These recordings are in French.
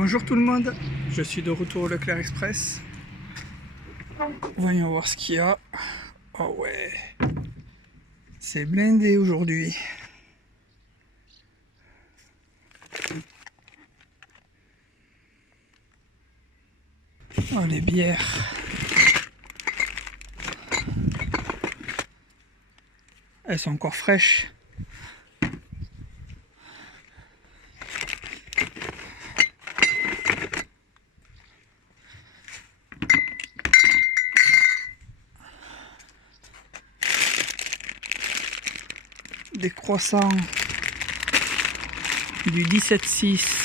Bonjour tout le monde, je suis de retour au Leclerc Express. Voyons voir ce qu'il y a. Oh ouais, c'est blindé aujourd'hui. Oh les bières. Elles sont encore fraîches. Des croissants du 17,6.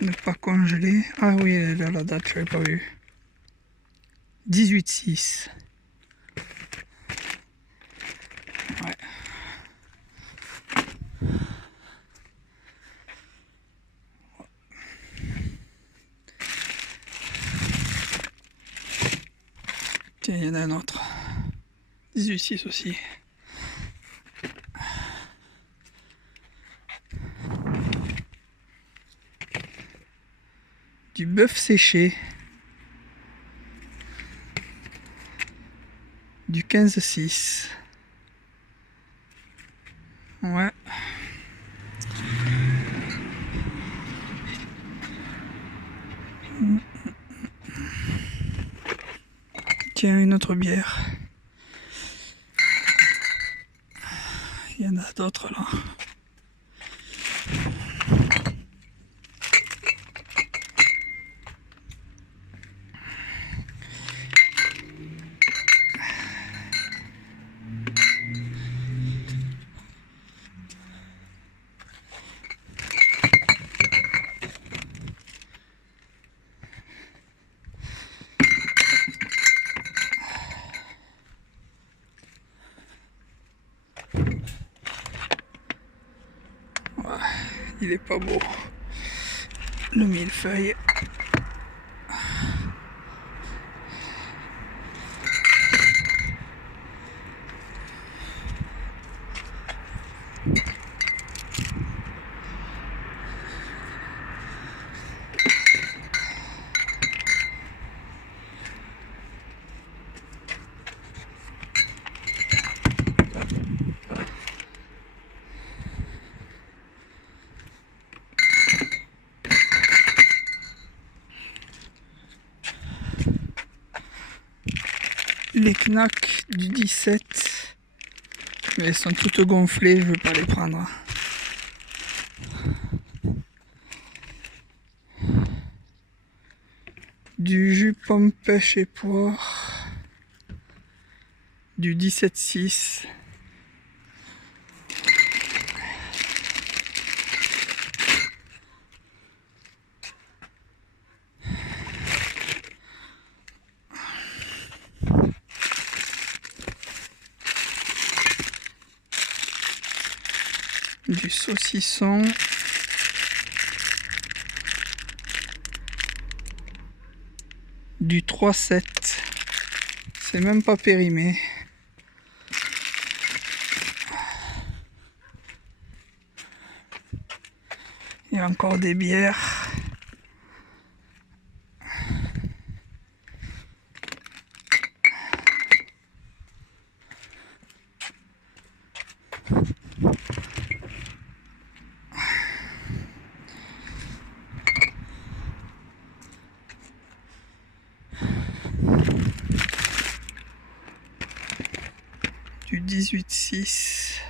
Ne pas congeler. Ah oui, elle est là la date, je l'avais pas vu. 18,6. Ouais. Tiens, il y en a un autre. 18,6 aussi. Du bœuf séché. Du 15,6. Ouais. Tiens, une autre bière. Il y en a d'autres là. Il est pas beau. Le millefeuille. Les knacks du 17, mais elles sont toutes gonflées, je ne veux pas les prendre. Du jus pomme, pêche et poire, du 17,6. Du saucisson, du 3,7. C'est même pas périmé. Il y a encore des bières. Du 18,6.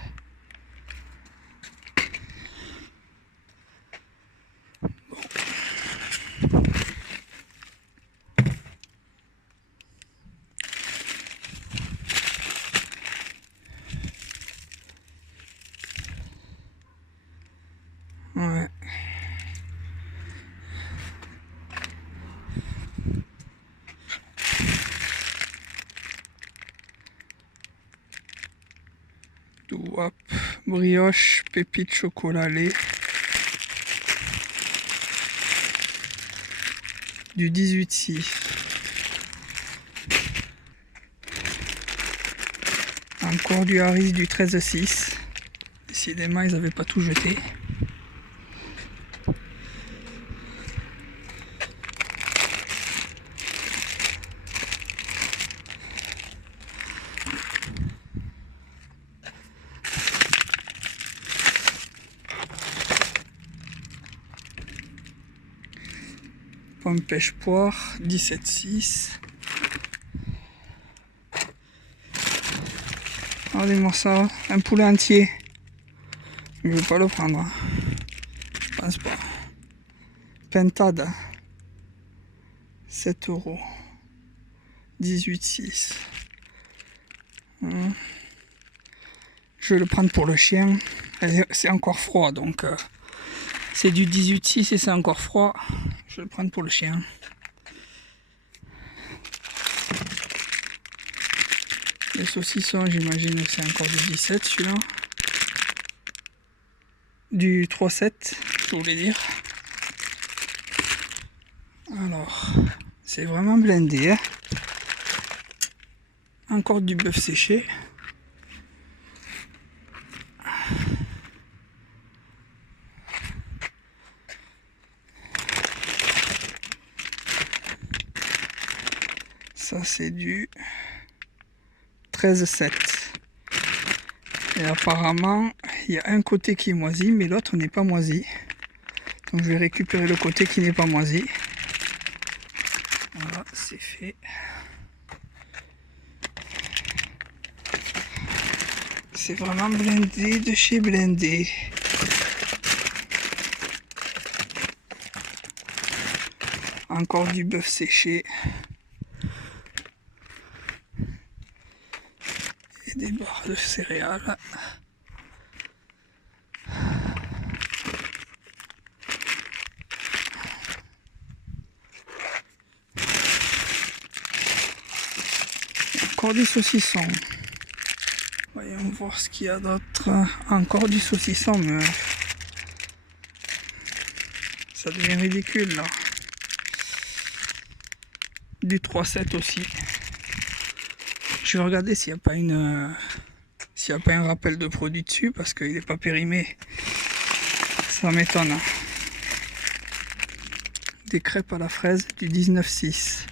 Ouais. Hop. Brioche, pépites, chocolat, lait. Du 18,6. Encore du Harris du 13,6. Décidément, ils n'avaient pas tout jeté. Pomme pêche poire, 17,6. Regardez-moi ça, un poulet entier. Je ne vais pas le prendre. Hein. Je pense pas. Pentade, 7 €. 18,6. Je vais le prendre pour le chien. C'est encore froid, donc c'est du 18,6 et c'est encore froid. Je vais le prendre pour le chien. Les saucissons, j'imagine que c'est encore du 17 celui-là. Du 3,7, je voulais dire. Alors, c'est vraiment blindé. Hein. Encore du bœuf séché. Ça, c'est du 13,7. Et apparemment, il y a un côté qui est moisi, mais l'autre n'est pas moisi. Donc je vais récupérer le côté qui n'est pas moisi. Voilà, c'est fait. C'est vraiment blindé de chez blindé. Encore du bœuf séché. Et des barres de céréales. Encore du saucisson. Voyons voir ce qu'il y a d'autre. Encore du saucisson, mais ça devient ridicule là. Du 3,7 aussi. Je vais regarder s'il n'y a pas s'il n'y a pas un rappel de produit dessus parce qu'il n'est pas périmé. Ça m'étonne. Des crêpes à la fraise du 19,6.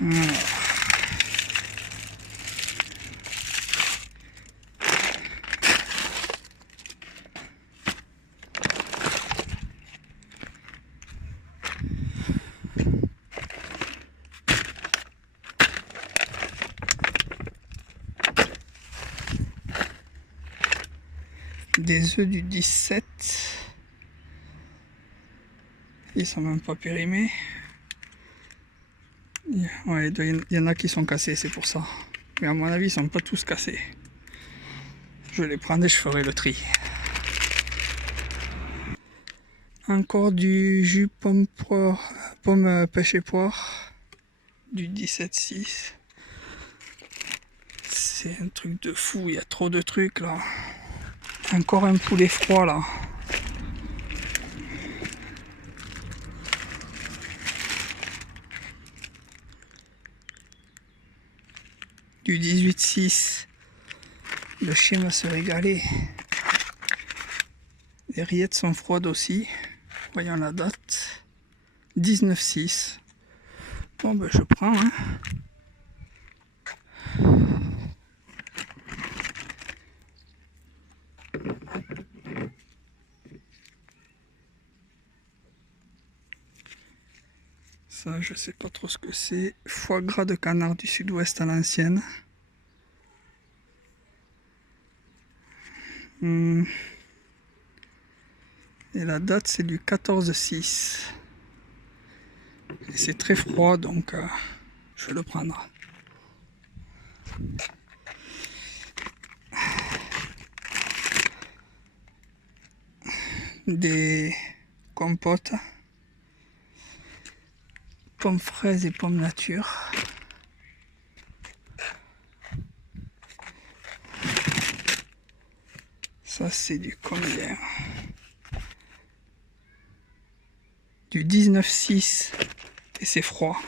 Voilà. Des œufs du 17. Ils sont même pas périmés. Ouais, il y en a qui sont cassés, c'est pour ça. Mais à mon avis, ils sont pas tous cassés. Je les prendrai et je ferai le tri. Encore du jus pomme pêche et poire. Du 17,6. C'est un truc de fou, il y a trop de trucs là. Encore un poulet froid là. Du 18,6. Le chien va se régaler. Les rillettes sont froides aussi. Voyons la date. 19,6. Bon ben je prends. Hein. Ça, je sais pas trop ce que c'est. Foie gras de canard du sud-ouest à l'ancienne. Et la date, c'est du 14,6. Et c'est très froid, donc je vais le prendre. Des compotes. Pommes fraises et pommes nature. Ça c'est du combien? Du 19,6 et c'est froid.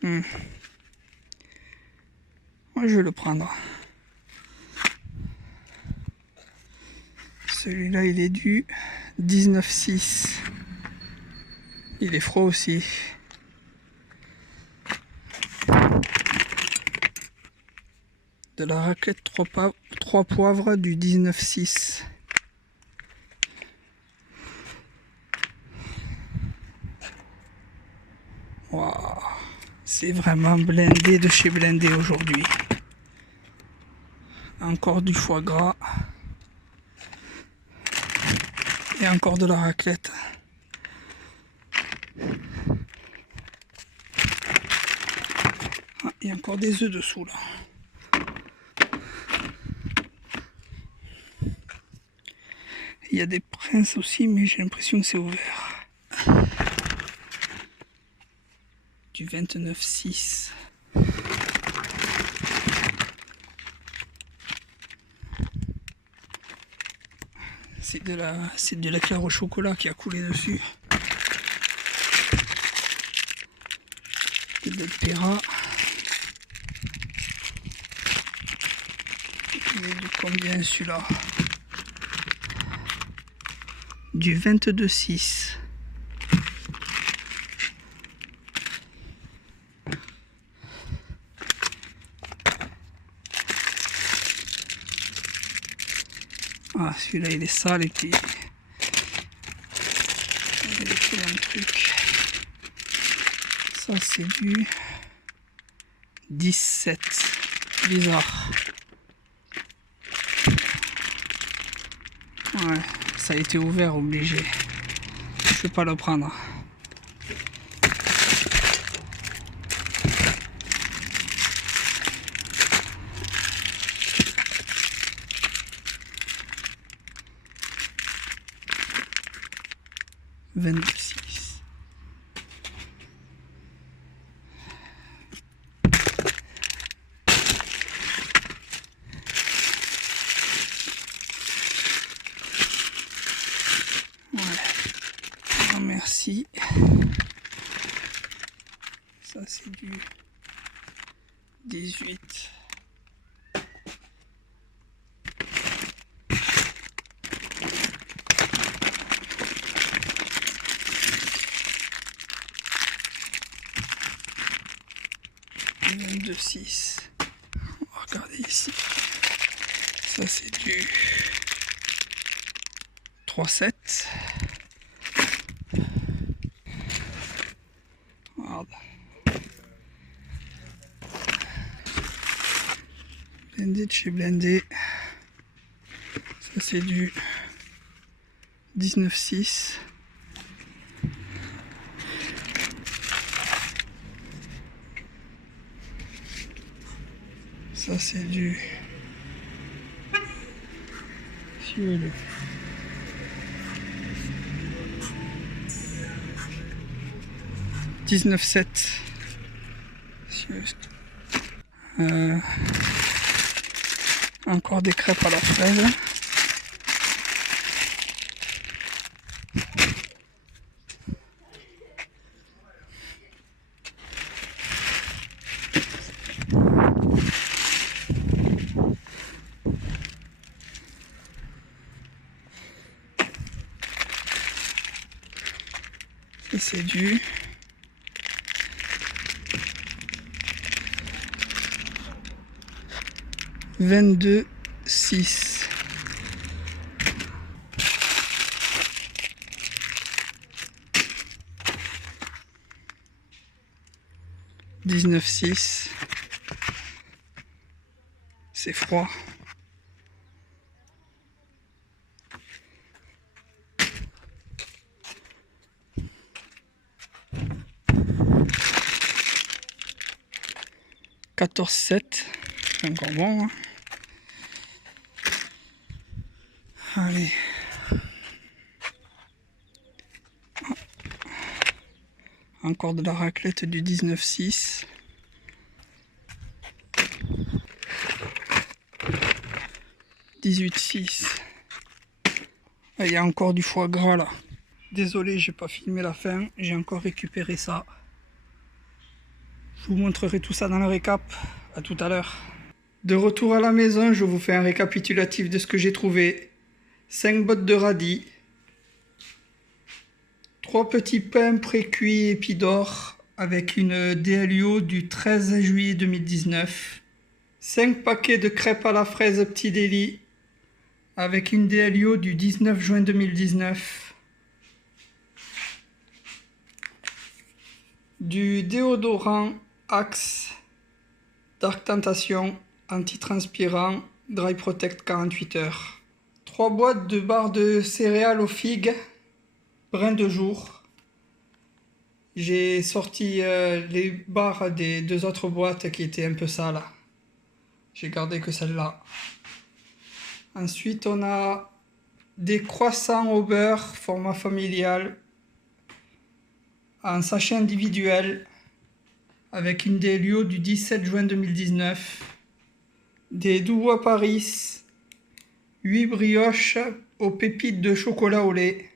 Moi je vais le prendre. Celui-là il est du 19,6. Il est froid aussi. De la raclette 3 poivres du 19,6. Waouh, c'est vraiment blindé de chez blindé aujourd'hui. Encore du foie gras. Et encore de la raclette. Ah, il y a encore des œufs dessous là. Il y a des princes aussi, mais j'ai l'impression que c'est ouvert. Du 29,6. C'est de l'éclair au chocolat qui a coulé dessus. De l'Epera. Il est de combien celui-là? Du 22,6. Ah, celui-là il est sale et puis il est un truc. Ça c'est du 17. Bizarre. Ouais, ça a été ouvert, obligé. Je vais pas le prendre. « 26. » Ouais. Non, merci. Ça c'est du 18. De 6. On va regarder ici. Ça c'est du 3,7. Regarde. Blindé de chez Blindé. Ça c'est du 19,6. Ça c'est du 19,7. Encore des crêpes à la fraise. Et c'est du 22,6. « 19,6. » C'est froid. « 14,7. » C'est encore bon. Hein. Allez. Encore de la raclette du 19,6. 18,6. Il y a encore du foie gras là. Désolé, j'ai pas filmé la fin, j'ai encore récupéré ça. Je vous montrerai tout ça dans le récap. À tout à l'heure. De retour à la maison, je vous fais un récapitulatif de ce que j'ai trouvé. 5 bottes de radis. 3 petits pains pré-cuits épis d'or avec une DLUO du 13 juillet 2019. 5 paquets de crêpes à la fraise Petit Délit avec une DLUO du 19 juin 2019. Du déodorant Axe Dark Tentation antitranspirant Dry Protect 48 heures. 3 boîtes de barres de céréales aux figues brin de jour. J'ai sorti les barres des 2 autres boîtes qui étaient un peu sales. J'ai gardé que celle-là. Ensuite, on a des croissants au beurre format familial en sachet individuel avec une DLUO du 17 juin 2019. Des Dubois Paris 8 brioches aux pépites de chocolat au lait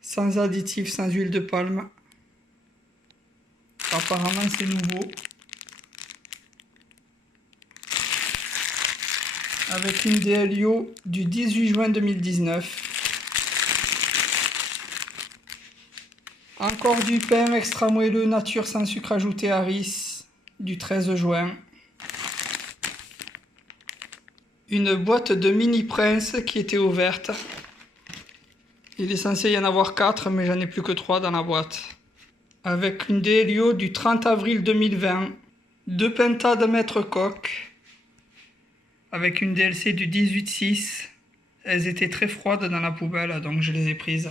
sans additifs, sans huile de palme. Apparemment c'est nouveau. Avec une DLUO du 18 juin 2019. Encore du pain extra moelleux nature sans sucre ajouté Harris du 13 juin. Une boîte de mini Prince qui était ouverte. Il est censé y en avoir 4 mais j'en ai plus que 3 dans la boîte. Avec une DLUO du 30 avril 2020. 2 pentas de Maître Coq. Avec une DLC du 18,6. Elles étaient très froides dans la poubelle donc je les ai prises.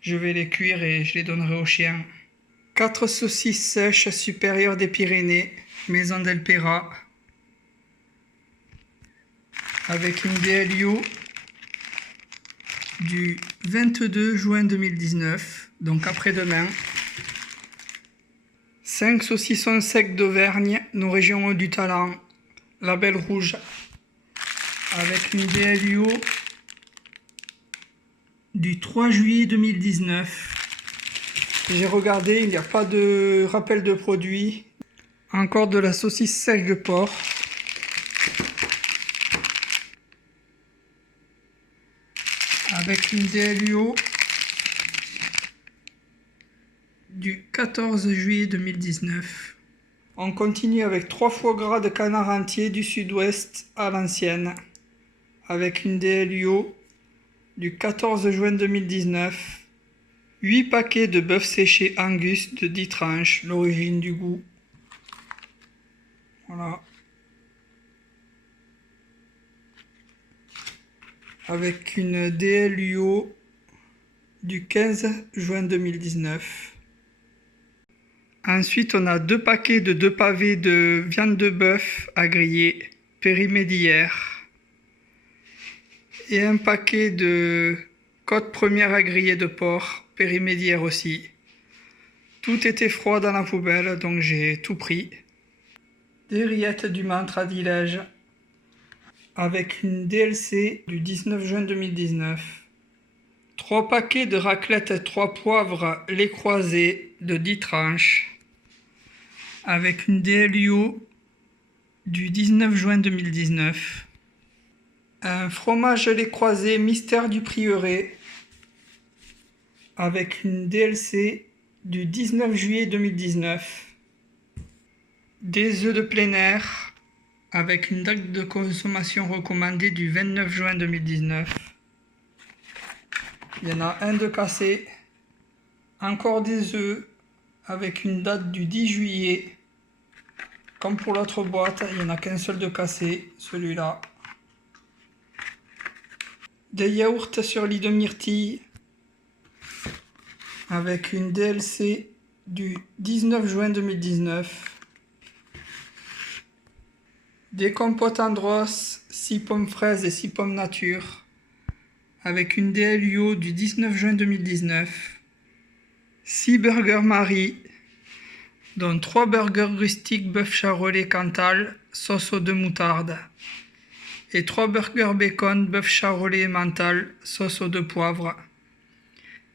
Je vais les cuire et je les donnerai aux chiens. 4 saucisses sèches supérieures des Pyrénées, Maison del Pera. Avec une DLUO du 22 juin 2019, donc après-demain. 5 saucissons secs d'Auvergne, nos régions du talent, label rouge. Avec une DLUO du 3 juillet 2019. J'ai regardé, il n'y a pas de rappel de produit. Encore de la saucisse sèche de porc. Avec une DLUO du 14 juillet 2019. On continue avec 3 foie gras de canard entier du sud-ouest à l'ancienne. Avec une DLUO du 14 juin 2019, 8 paquets de bœuf séché Angus de 10 tranches, l'origine du goût. Voilà. Avec une DLUO du 15 juin 2019. Ensuite, on a 2 paquets de 2 pavés de viande de bœuf à griller, périmés d'hier. Et un paquet de côte première à griller de porc, périmé d'hier aussi. Tout était froid dans la poubelle, donc j'ai tout pris. Des rillettes du Mantre à Dilège, avec une DLC du 19 juin 2019. 3 paquets de raclette 3 poivres lait croisé de 10 tranches, avec une DLUO du 19 juin 2019. Un fromage lait croisé Mystère du Prieuré avec une DLC du 19 juillet 2019. Des œufs de plein air avec une date de consommation recommandée du 29 juin 2019. Il y en a un de cassé. Encore des œufs avec une date du 10 juillet. Comme pour l'autre boîte, il n'y en a qu'un seul de cassé, celui-là. Des yaourts sur lit de myrtille avec une DLC du 19 juin 2019. Des compotes Andros, 6 pommes fraises et 6 pommes nature avec une DLUO du 19 juin 2019. 6 burgers Marie, dont 3 burgers rustiques bœuf charolais Cantal, sauce aux 2 moutardes. et 3 burgers bacon, bœuf charolais et mental, sauce aux 2 poivres.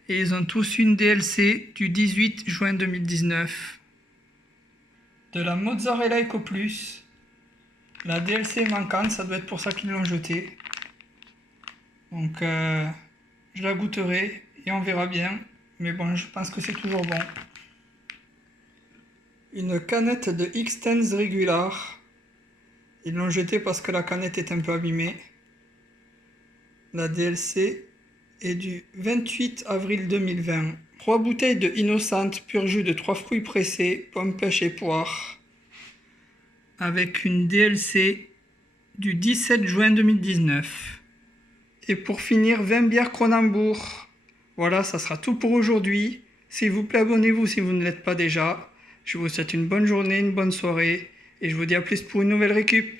Et ils ont tous une DLC du 18 juin 2019. De la mozzarella Eco Plus. La DLC est manquante, ça doit être pour ça qu'ils l'ont jetée. Donc je la goûterai et on verra bien. Mais bon, je pense que c'est toujours bon. Une canette de X-Tense Regular. Ils l'ont jetée parce que la canette est un peu abîmée. La DLC est du 28 avril 2020. 3 bouteilles de Innocent pur jus de 3 fruits pressés, pommes, pêche et poire. Avec une DLC du 17 juin 2019. Et pour finir, 20 bières Kronenbourg. Voilà, ça sera tout pour aujourd'hui. S'il vous plaît, abonnez-vous si vous ne l'êtes pas déjà. Je vous souhaite une bonne journée, une bonne soirée. Et je vous dis à plus pour une nouvelle récup.